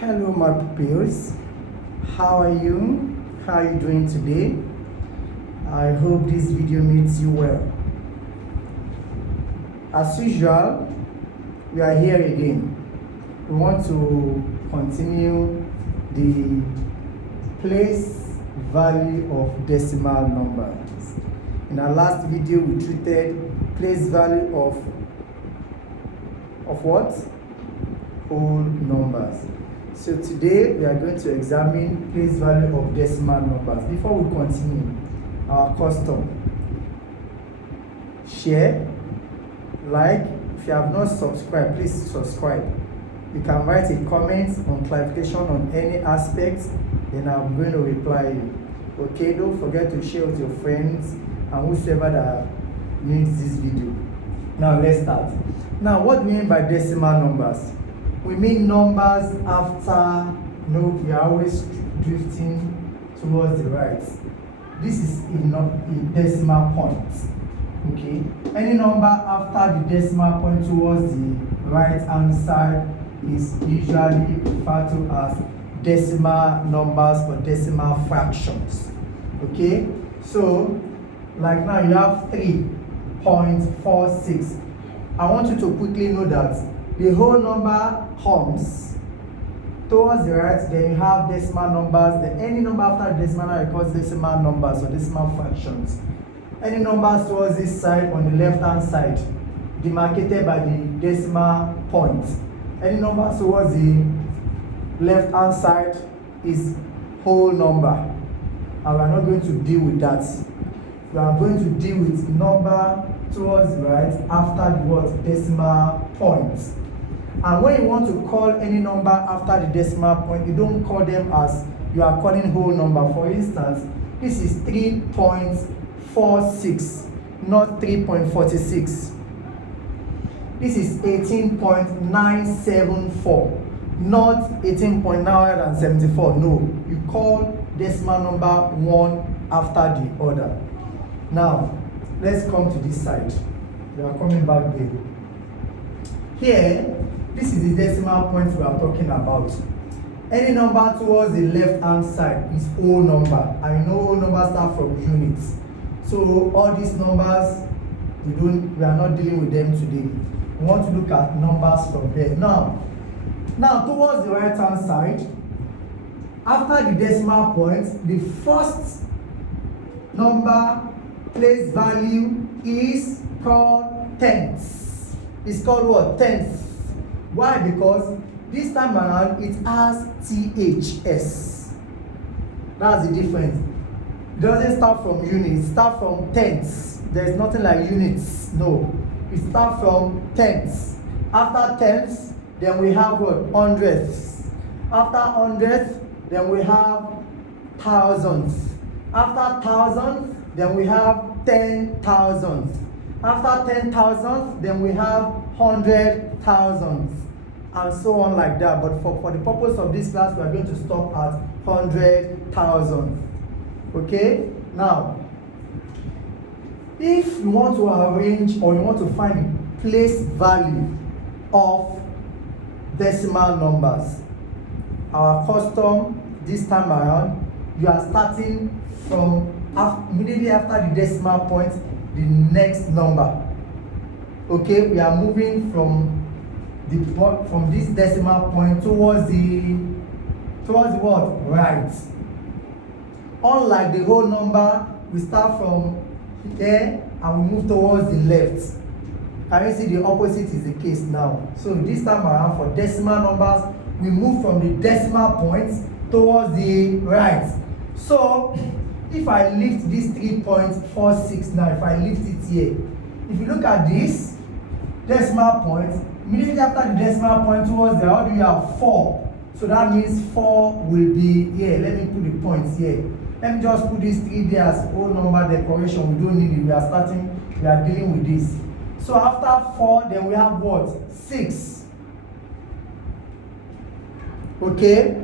Hello my pupils, how are you? How are you doing today? I hope this video meets you well. As usual, we are here again. We want to continue the place value of decimal numbers. In our last video, we treated place value of what? Whole numbers. So today we are going to examine place value of decimal numbers. Before we continue, our custom: share, like. If you have not subscribed, please subscribe. You can write a comment on clarification on any aspect, then I'm going to reply you. Okay, don't forget to share with your friends and whosoever that needs this video. Now let's start. Now, what do we mean by decimal numbers? We mean numbers after, we are always drifting towards the right. This is a decimal point. Okay? Any number after the decimal point towards the right hand side is usually referred to as decimal numbers or decimal fractions. Okay? So, like now you have 3.46. I want you to quickly know that the whole number comes towards the right, then you have decimal numbers. Then any number after the decimal number calls decimal numbers or decimal fractions. Any numbers towards this side on the left hand side, demarcated by the decimal point. Any numbers towards the left hand side is whole number. And we are not going to deal with that. We are going to deal with number towards the right after the what? Decimal point. And when you want to call any number after the decimal point, you don't call them as you are calling whole number. For instance, this is 3.46, not 3.46. This is 18.974, not 18.974. No, you call decimal number one after the other. Now, let's come to this side. We are coming back there. Here, this is the decimal point we are talking about. Any number towards the left hand side is whole number. I know whole numbers start from units. So all these numbers, we are not dealing with them today. We want to look at numbers from there. Now towards the right hand side, after the decimal point, the first number place value is called tenths. It's called what? Tenths. Why? Because this time around it has THS. That's the difference. It doesn't start from units, it starts from tenths. There's nothing like units. No. It starts from tenths. After tenths, then we have what? Hundredths. After hundredths, then we have thousandths. After thousandths, then we have 10,000. After 10,000, then we have 100,000, and so on like that. But for the purpose of this class, we are going to stop at 100,000. Okay? Now, if you want to arrange or you want to find the place value of decimal numbers, our custom this time around, you are starting from immediately after the decimal point, the next number. Okay, we are moving from this decimal point towards what? Right. Unlike the whole number, we start from here and we move towards the left. Can you see the opposite is the case now? So this time around, for decimal numbers, we move from the decimal point towards the right. So if I lift this 3.46 now, if I lift it here, if you look at this decimal point, immediately after the decimal point towards the right, you have 4. So that means 4 will be here. Let me put the points here. Let me just put this 3 there as whole number decoration. We don't need it. We are dealing with this. So after 4, then we have what? 6. Okay?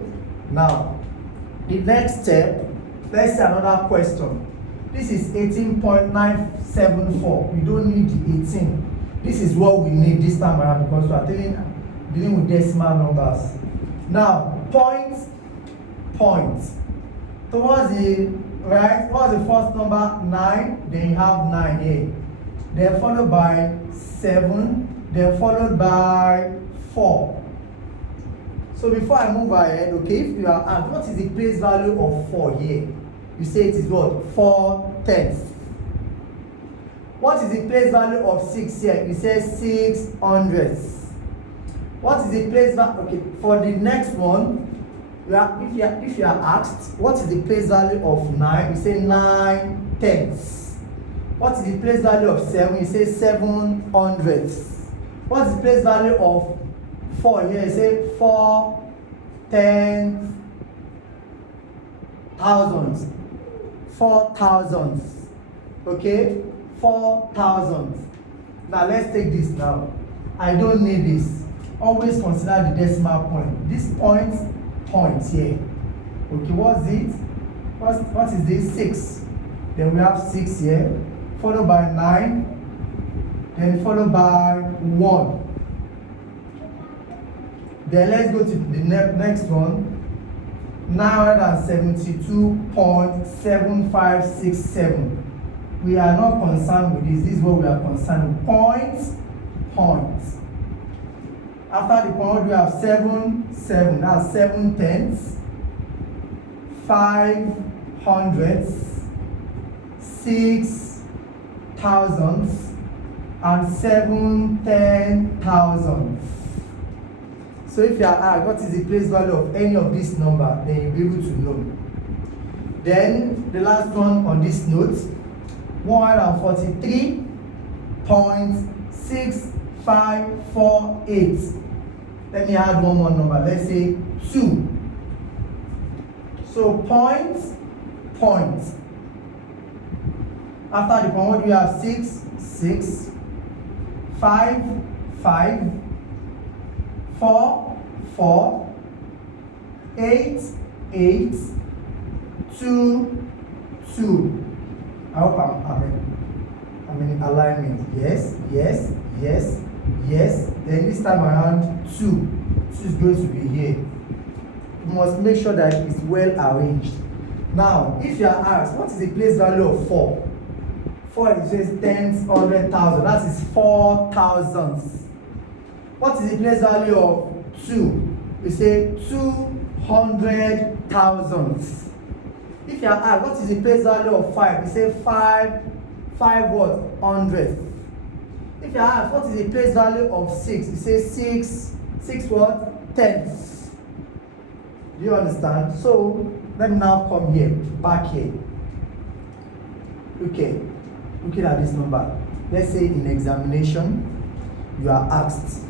Now, the next step, let's see another question. This is 18.974. We don't need the 18. This is what we need this time around because we are dealing with decimal numbers. Now, point. Towards the right, what's the first number? 9. Then you have 9 here. Then followed by 7. Then followed by 4. So before I move ahead, okay, if you are asked what is the place value of 4 here, you say it is what? 4/10. What is the place value of 6 here? You say 6/100. What is the place value? Okay, for the next one, if you are asked what is the place value of 9, you say 9/10. What is the place value of 7? You say 7/100. What is the place value of 4 here? You say 4/10,000. 4,000. Okay, 4,000. Now let's take this now. I don't need this. Always consider the decimal point. This point here. Okay, what's it? What is this? 6. Then we have 6 here, followed by 9, then followed by 1. Then let's go to the next one. 972.7567. We are not concerned with this. This is what we are concerned with. Points. After the point, we have 7. That's 7/10, 500, 6,000, and 7/10,000. So if you are asked what is the place value of any of this number, then you'll be able to know. Then the last one on this note, 143.6548. Let me add one more number. Let's say 2. So point. After the point, we have 6, 5, 4, 8, 2. I hope I'm in alignment. Yes. Then this time around, 2 is going to be here. You must make sure that it's well arranged. Now, if you are asked what is the place value of 4? 4 is just 10s, 100,000. That is 4,000. What is the place value of 2? We say 200,000. If you are asked what is the place value of 5? We say 5 what? 100. If you are asked what is the place value of 6? We say 6 what? 10s. Do you understand? So let me now come here, back here. Okay, looking at this number. Let's say in examination, you are asked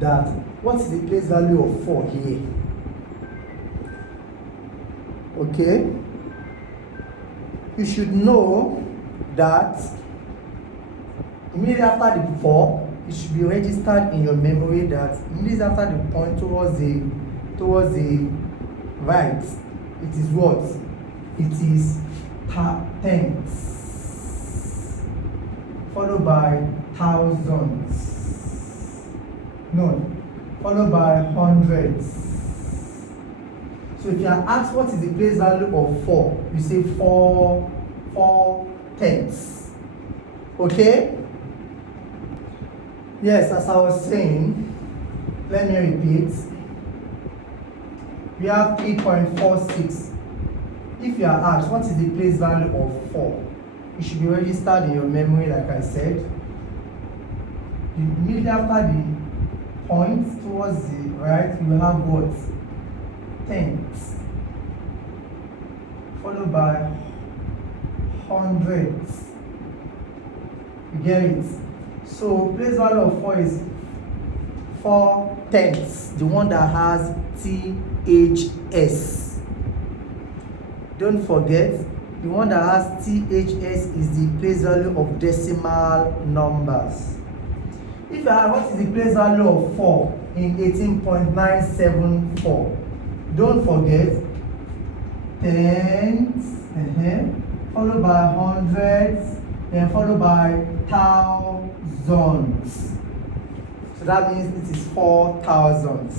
that what is the place value of 4 here? Okay, you should know that immediately after the 4, it should be registered in your memory that immediately after the point towards the right, it is what? It is tenths, followed by thousands, followed by hundreds. So if you are asked what is the place value of 4, you say 4 tenths. Okay? Yes, as I was saying, let me repeat. We have 3.46. If you are asked what is the place value of 4, it should be registered in your memory, like I said. Immediately after the point towards the right, you have what? Tenths, followed by hundreds. You get it? So place value of 4 is 4 tenths, the one that has THS. Don't forget, the one that has THS is the place value of decimal numbers. If you are, what is the place value of 4 in 18.974? Don't forget tenths, followed by hundreds, then followed by thousands. So that means it is 4,000.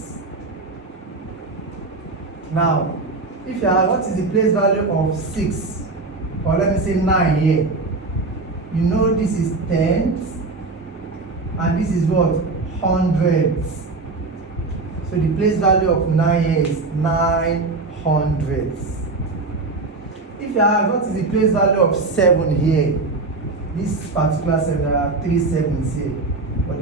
Now, if you are, what is the place value of 6? Or let me say 9 here. You know this is tenths, and this is what? Hundredths. So the place value of 9 here is 900ths. If you are, what is the place value of 7 here? This particular 7, there are 3 7s here. But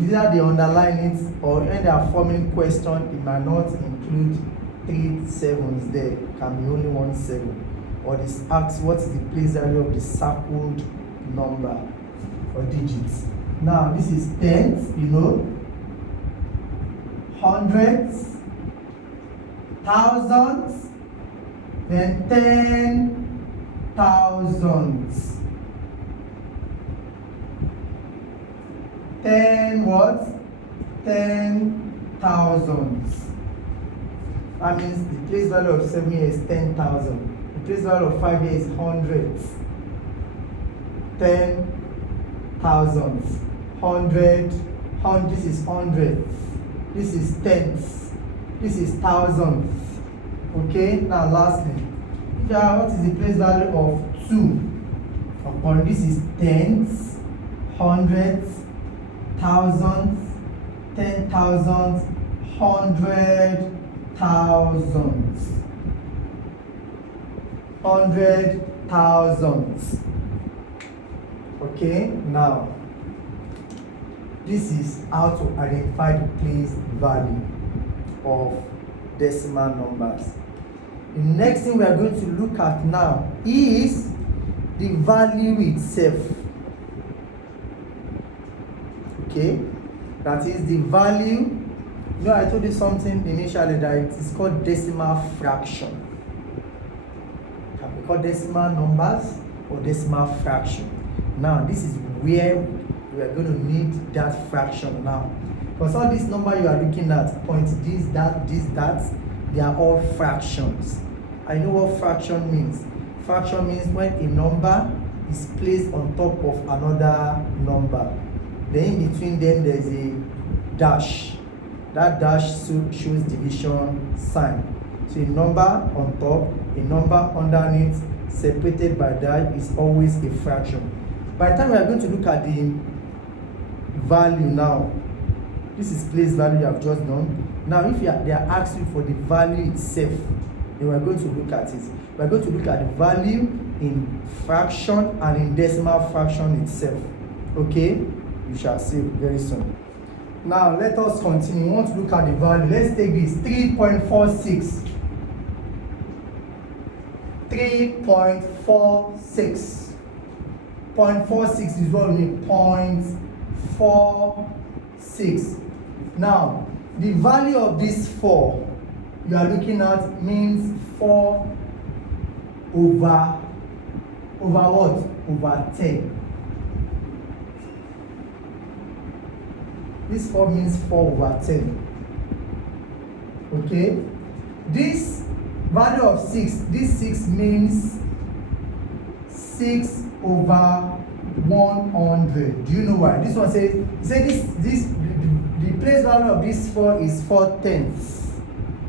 either they underline it, or when they are forming question, it might not include 3 7s there. It can be only 1 7. Or this asks what is the place value of the circled number or digits. Now this is tenths, you know, hundredths, thousands, then 10,000s. 10 what? 10,000s. That means the place value of 7 here is 10,000. The place value of 5 here is hundredths. 10,000s. 100. This is hundredths. This is tenths. This is thousandths. Okay. Now lastly, what is the place value of 2? Upon this is tenths, hundredths, thousands, 10,000s, 100,000s. 100,000s. Okay, now this is how to identify the place value of decimal numbers. The next thing we are going to look at now is the value itself. Okay, that is the value. You know, I told you something initially that it is called decimal fraction. It can be called decimal numbers or decimal fraction. Now, this is where we are going to need that fraction now. Because all this number you are looking at, points this, that, they are all fractions. I know what fraction means. Fraction means when a number is placed on top of another number. Then in between them there is a dash. That dash shows division sign. So a number on top, a number underneath, separated by that is always a fraction. By the time we are going to look at the value now, this is place value you have just done. Now if they are asking for the value itself, then we are going to look at it. We are going to look at the value in fraction and in decimal fraction itself. Okay? You shall see very soon. Now let us continue. We want to look at the value. Let's take this 3.46. 3.46. 0.46 is what we need. 0.46. Now the value of this 4 you are looking at means 4 over what? Over 10. This 4 means 4 over 10. Okay? This value of 6, this 6 means 6 over 100. Do you know why? This one says, the place value of this 4 is 4 tenths.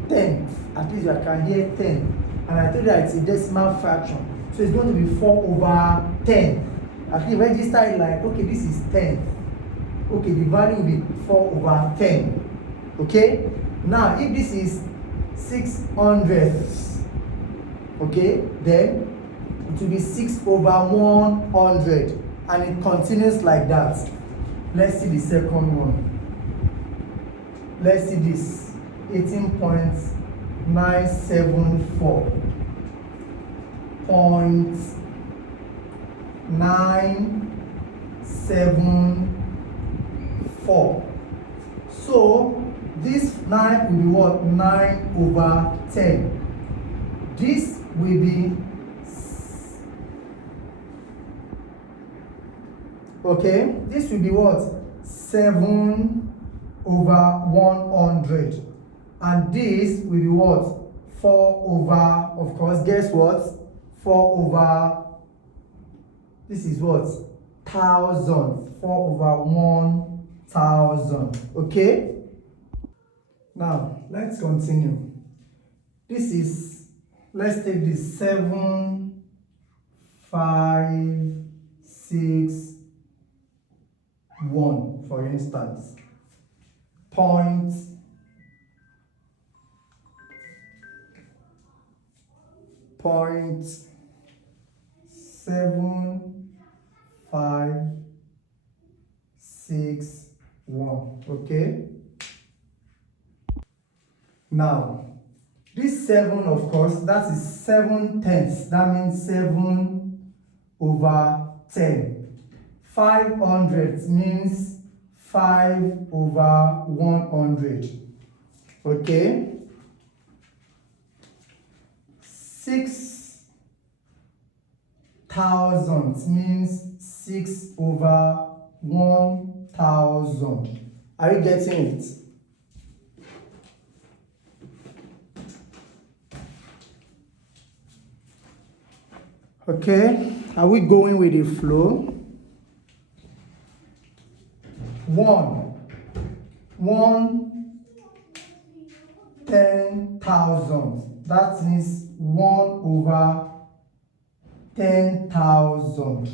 Tenth. At least you can hear 10. And I told you that it's a decimal fraction. So it's going to be 4 over 10. At least register it like, okay, this is 10. Okay, the value will be 4 over 10. Okay? Now, if this is 600, okay, then it will be 6 over 100. And it continues like that. Let's see the second one. Let's see this. 18.974. 0.974. So this 9 will be what? 9 over 10. This will be, okay, this will be what? 7 over 100. And this will be what? 4 over, of course, guess what? 4 over, this is what? 1,000. 4 over 1,000. Okay? Now, let's continue. This is, let's take this 7, 5, 6, 1, for instance. Point 7, 5, 6, 1. Okay. Now, this 7, of course, that is 7/10. That means 7/10. 500 means 5/100. Okay. 6,000 means 6/1000. Are you getting it? Okay, are we going with the flow? 1, 10,000. That means 1/10,000.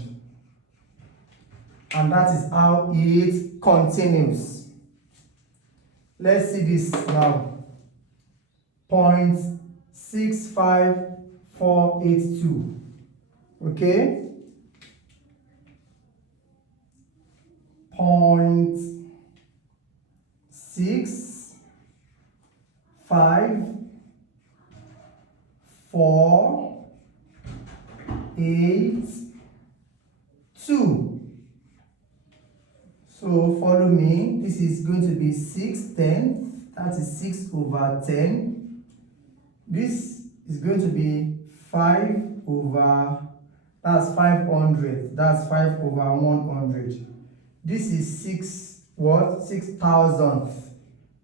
And that is how it continues. Let's see this now. 0.65482. Okay. 0.65482. So follow me. This is going to be 6/10. That is 6/10. This is going to be 5/, that's 500. That's 5/100. This is 6,000th.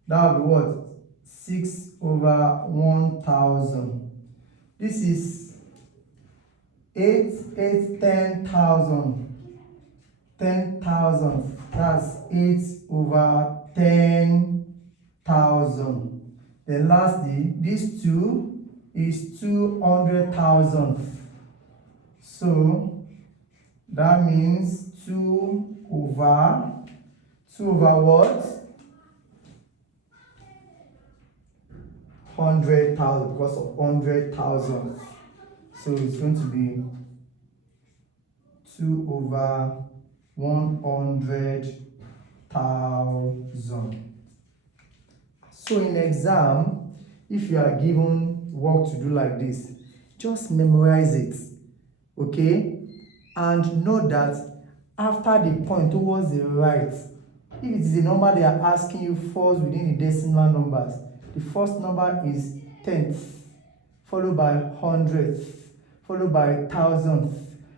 That will be what? 6/1000. This is 10,000. 10,000. That's 8/10,000. Then lastly, this 2 is 200,000. So that means 2 over what? 100,000, because of 100,000. So it's going to be 2/100,000. So in exam, if you are given work to do like this, just memorize it, okay? And know that after the point towards the right, if it is a number they are asking you falls within the decimal numbers, the first number is 10th, followed by 100th, followed by 1,000th,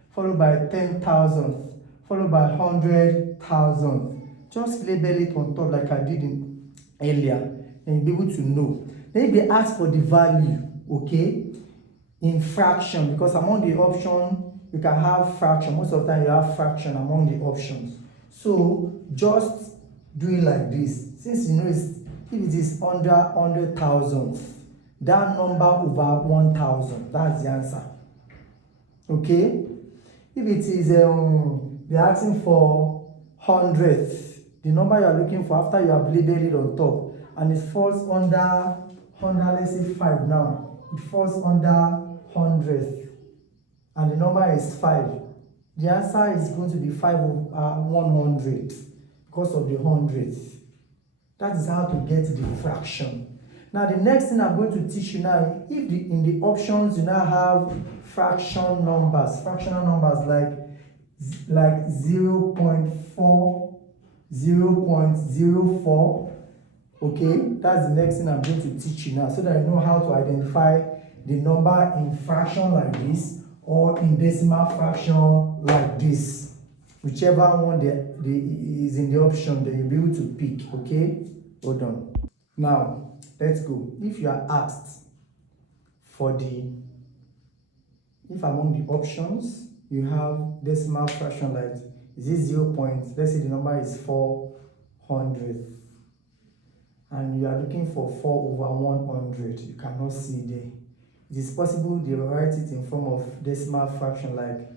followed by 10,000th, followed by 100,000. Just label it on top like I did earlier, and you'll be able to know. Then they ask for the value, okay, in fraction, because among the options you can have fraction. Most of the time you have fraction among the options. So just do it like this. Since you know if it is under 100,000, that number over 1,000, that's the answer. Okay. If it is they're asking for 100th, the number you are looking for after you have labeled it on top, and it falls under 100, let's say 5 now, it falls under 100th, and the number is 5. The answer is going to be 5/100 because of the 100th. That is how to get the fraction. Now the next thing I'm going to teach you now, if in the options you now have fractional numbers like 0.4, 0.04, okay, that's the next thing I'm going to teach you now, so that you know how to identify the number in fraction like this or in decimal fraction like this. Whichever one is in the option, that you'll be able to pick, okay? Hold on. Now, let's go. If you are asked for if among the options you have decimal fraction like, is it 0. Let's say the number is 400, and you are looking for 4 over 100, you cannot see there. It is possible they write it in form of decimal fraction like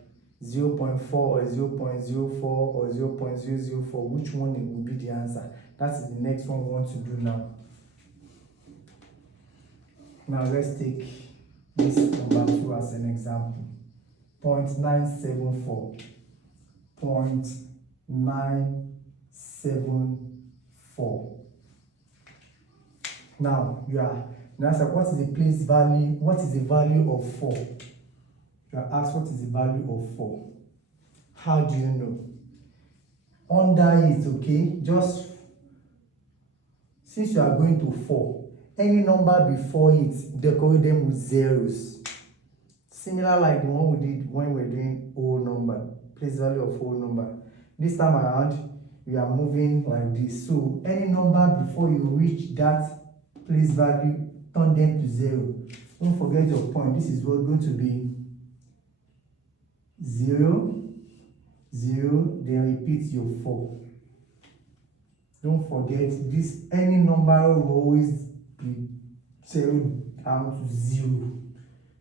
0.4 or 0.04 or 0.004. Which one will be the answer? That is the next one we want to do now. Now let's take this number 2 as an example. 0.974. 0.974. Now you are asked what is the place value, what is the value of 4? You are asked what is the value of 4. How do you know? Under it, okay, just since you are going to 4, any number before it, decorate them with zeros. Similar like the one we did when we were doing whole number, place value of whole number. This time around, we are moving like this. So any number before you reach that place value, turn them to 0. Don't forget your point. This is what's going to be 0, 0, then repeat your 4. Don't forget this, any number will always be 0 down to 0.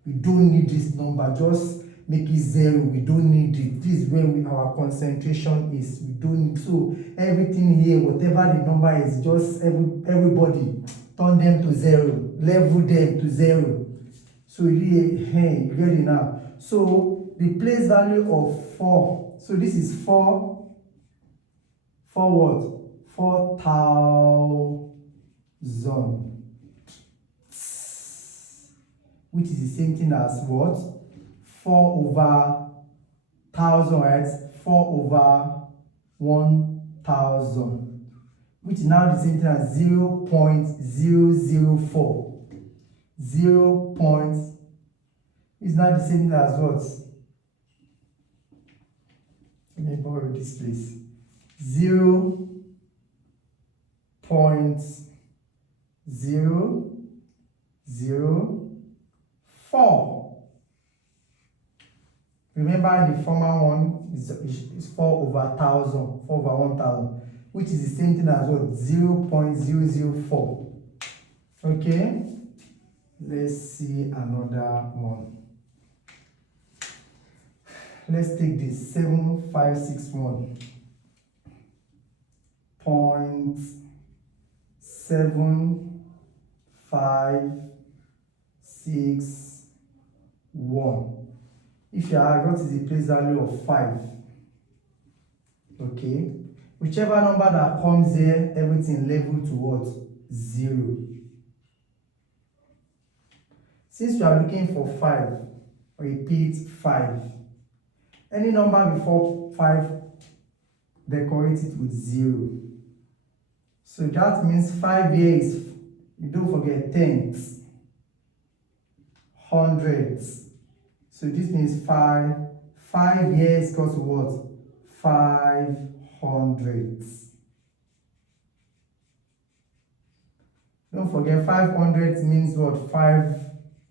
We don't need this number, just make it 0. We don't need it. This is where our concentration is. We don't need, so everything here, whatever the number is, just everybody turn them to 0, level them to 0. So here, hey, you get it now. So the place value of 4, so this is 4 what? 4,000, which is the same thing as what? 4 over 1,000, right? 4 over 1,000, which is now the same thing as 0.004. 0. Is now the same thing as what? Let me borrow this place. 0.004. Remember the former one is 4 over 1,000, 4 over 1,000, which is the same thing as what? 0.004. Okay, let's see another one. Let's take this 7561. 0.7561. If you are, what is the place value of 5? Okay, whichever number that comes here, everything level to what? 0. Since you are looking for 5, repeat 5. Any number before 5, decorate it with 0. So that means 5 here is, you don't forget, tenths, hundreds. So this means 5 here is equal to what? 500. Don't forget 500 means what? 5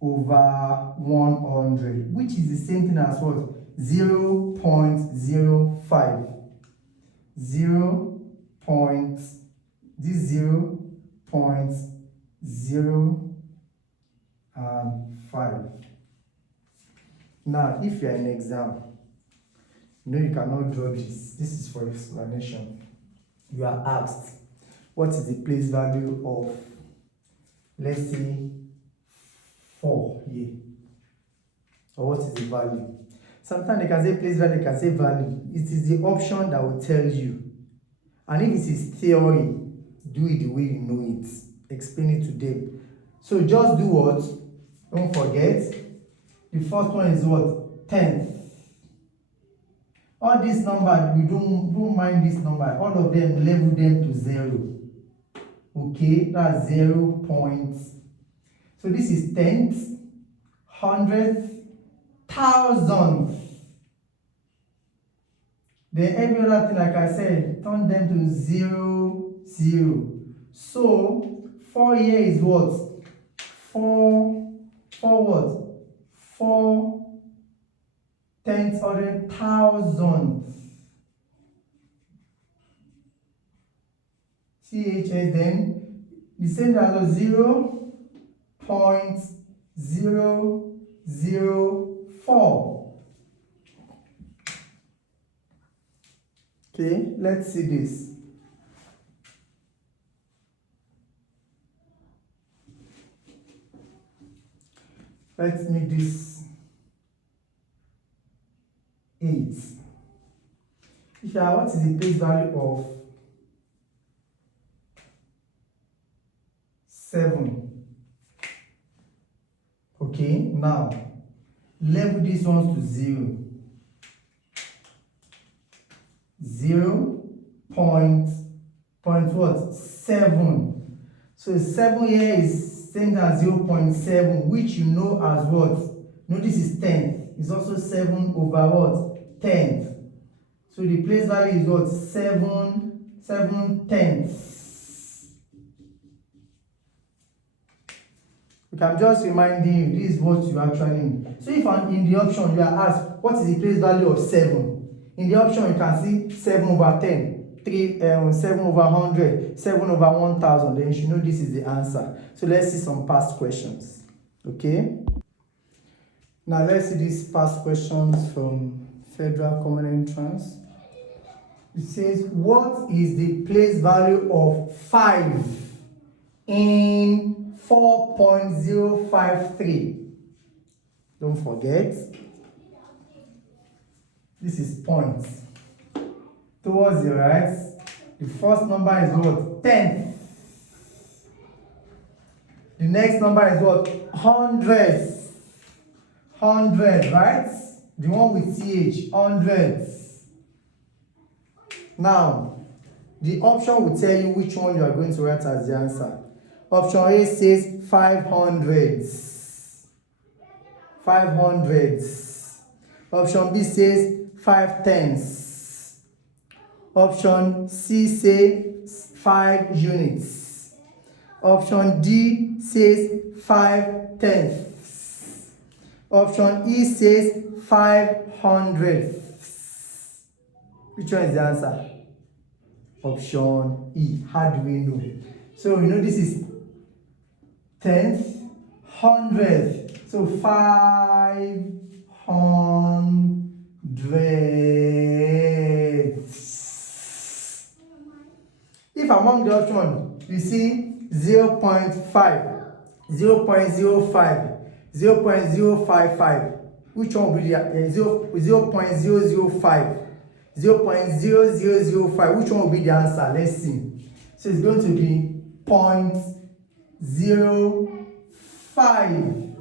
over 100, which is the same thing as what? 0.05. 0.05. Now, if you are in exam, you know you cannot draw this. This is for explanation. You are asked, what is the place value of, let's say, 4 here? Or what is the value? Sometimes they can say place value, they can say value. It is the option that will tell you. And if it is theory, do it the way you know it. Explain it to them. So just do what? Don't forget. The first one is what? 10th. All these numbers, we don't mind this number. All of them, level them to 0. Okay, that's 0 points. So this is tenths, hundredth, thousandth. Then every other thing, like I said, turn them to 0, 0. So 4 here is what? 4 what? 4 tenths or 1,000th. CHS then the same as 0.004. Okay, let's see this. Let's make this 8. What is the place value of 7? Okay, now level these ones to 0. 0.7. So 7 here is same as 0.7, which you know as what? No, this is 10th. It's also 7 over what? 10th. So the place value is what? 7/10. I'm just reminding you, this is what you actually need. So if in the option you are asked, what is the place value of 7? In the option you can see 7/10, 7/100, 7/1000. Then you should know this is the answer. So let's see some past questions. Okay. Now let's see these past questions from Federal Common Entrance. It says, what is the place value of 5 in 4.053? Don't forget, this is points. Towards the right, the first number is what? 10th. The next number is what? 100th. 100, right? The one with TH, 100th. Now, the option will tell you which one you are going to write as the answer. Option A says 500s. 500s. Option B says 5/10s. Option C says 5 units. Option D says 5/10ths. Option E says 500ths. Which one is the answer? Option E. How do we know? So you know this is 10th, 100th. So 500ths. If among the option you see 0.5, 0.05, 0.055, which one will be the 0.005? 0.0005, which one will be the answer? Let's see. So it's going to be 0.05.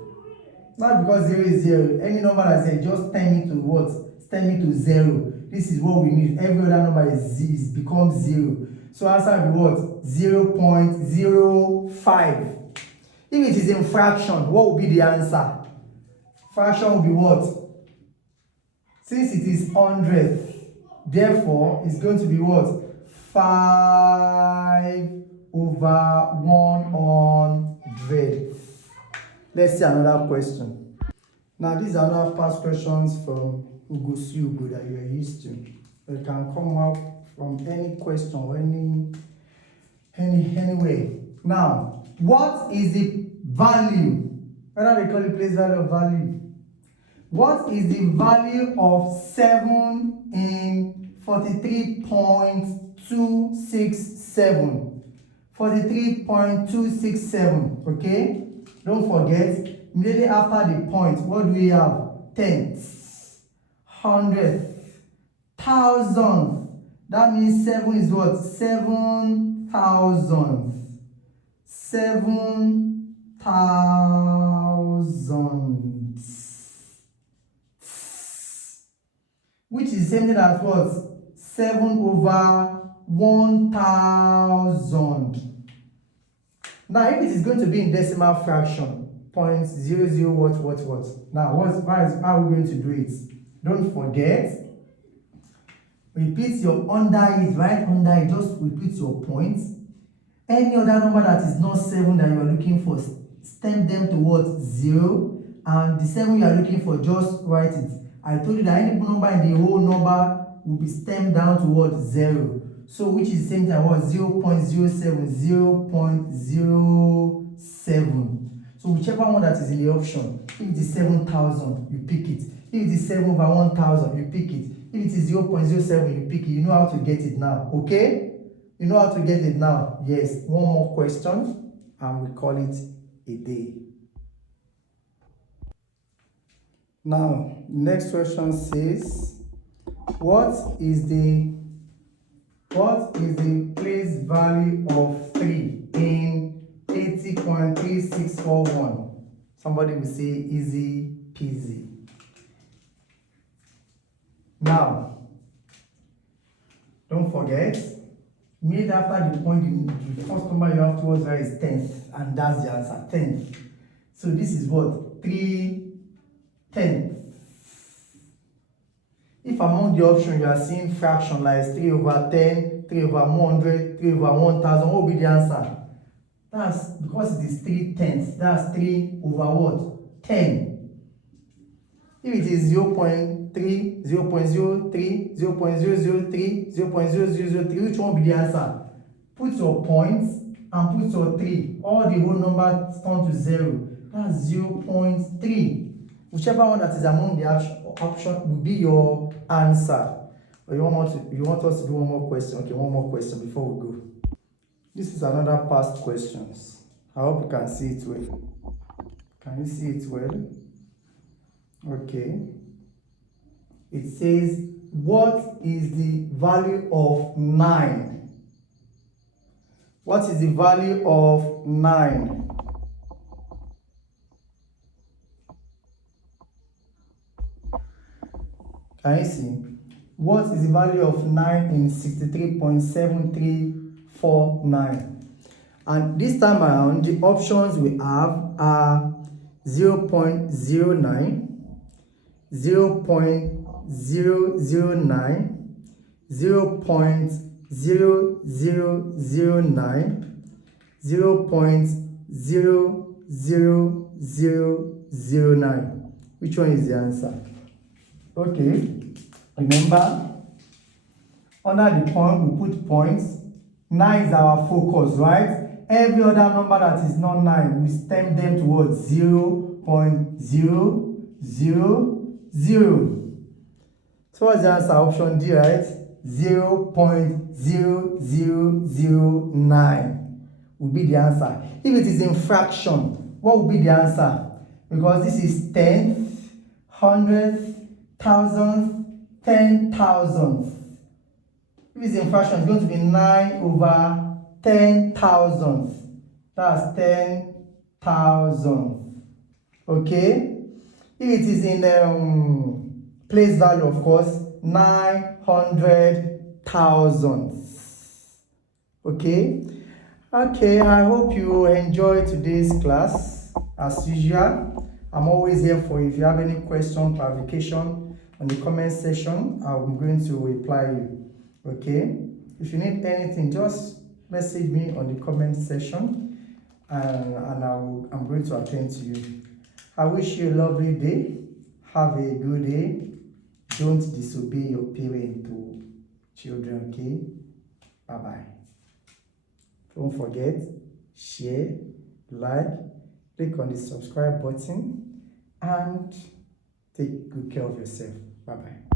Not because 0 is 0. Any number that says just turn it to what? Turn it to 0. This is what we need. Every other number is becomes 0. So answer will be what? 0.05. If it is in fraction, what will be the answer? Fraction will be what? Since it is 100th, therefore it's going to be what? 5/100. Let's see another question. Now these are another past questions from Ugosugo that you are used to. They can come up from any question or any way. Now, what is the value? Whether they call it place value or value. What is the value of 7 in 43.267? 43.267, okay? Don't forget, immediately after the point, what do we have? Tenths, hundredth, thousandth. That means 7 is what? 7,000th. 7,000. Which is the same thing as what? 7/1000. Now, if it is going to be in decimal fraction, 0.00 what? Now, how are we going to do it? Don't forget, repeat your under it, right under it, just repeat your points. Any other number that is not 7 that you are looking for, stem them towards 0, and the 7 you are looking for, just write it. I told you that any number in the whole number will be stemmed down towards 0. So which is the same thing as what? 0.07, 0.07. So whichever one that is in the option, if it is 7,000, you pick it. If it is 7 over 1,000, you pick it. If it is 0.07, you pick it. You know how to get it now, okay? You know how to get it now? Yes. One more question, and we call it a day. Now, next question says, what is the place value of 3 in 80.3641? Somebody will say easy peasy. Now, don't forget, made after the point, the first number you have towards right is 10th, and that's the answer, 10th. So this is what? 3/10. If among the options you are seeing fraction like 3 over 10, 3 over 100, 3 over 1000, what will be the answer? That's because it is 3/10. That's 3 over what? 10. If it is 0.3, 0.03, 0.003, 0.0003, which one will be the answer? Put your points and put your 3. All the whole number turn to 0. That's 0.3. Whichever one that is among the option will be your answer. But you want us to do one more question? Okay, one more question before we go. This is another past questions. I hope you can see it well. Can you see it well? Okay. It says, what is the value of 9? What is the value of 9? Can you see? What is the value of 9 in 63.7349? And this time around, the options we have are 0.09, 0.009, 0.0009, 0.00009. Which one is the answer? Okay, remember, under the point, we put points. 9 is our focus, right? Every other number that is not 9, we stem them towards 0.000. So what's the answer? Option D, right? 0.0009 will be the answer. If it is in fraction, what will be the answer? Because this is 10th, 100th, 1000th, 10,000th. If it's in fraction, it's going to be 9 over 10,000th. That's 10,000. Okay? If it is in place value, of course, 900,000. Okay? Okay, I hope you enjoyed today's class. As usual, I'm always here for you. If you have any question, clarification on the comment section, I'm going to reply you. Okay? If you need anything, just message me on the comment section, and I'm going to attend to you. I wish you a lovely day. Have a good day. Don't disobey your parents to children, okay? Bye-bye. Don't forget, share, like, click on the subscribe button, and take good care of yourself. Bye-bye.